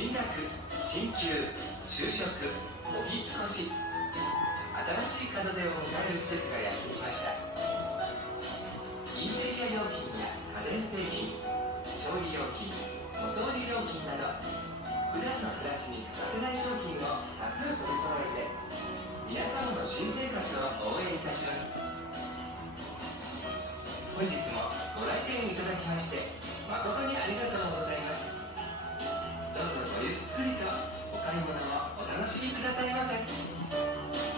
進学、進級、就職、お引っ越し、新しい門出を迎える季節がやってきました。インテリア用品や家電製品、調理用品、お掃除用品など普段の暮らしに欠かせない商品を多数取り揃えて、皆様の新生活を応援いたします。本日もご来店いただきまして誠にありがとうございます。どうぞごゆっくりとお買い物をお楽しみくださいませ。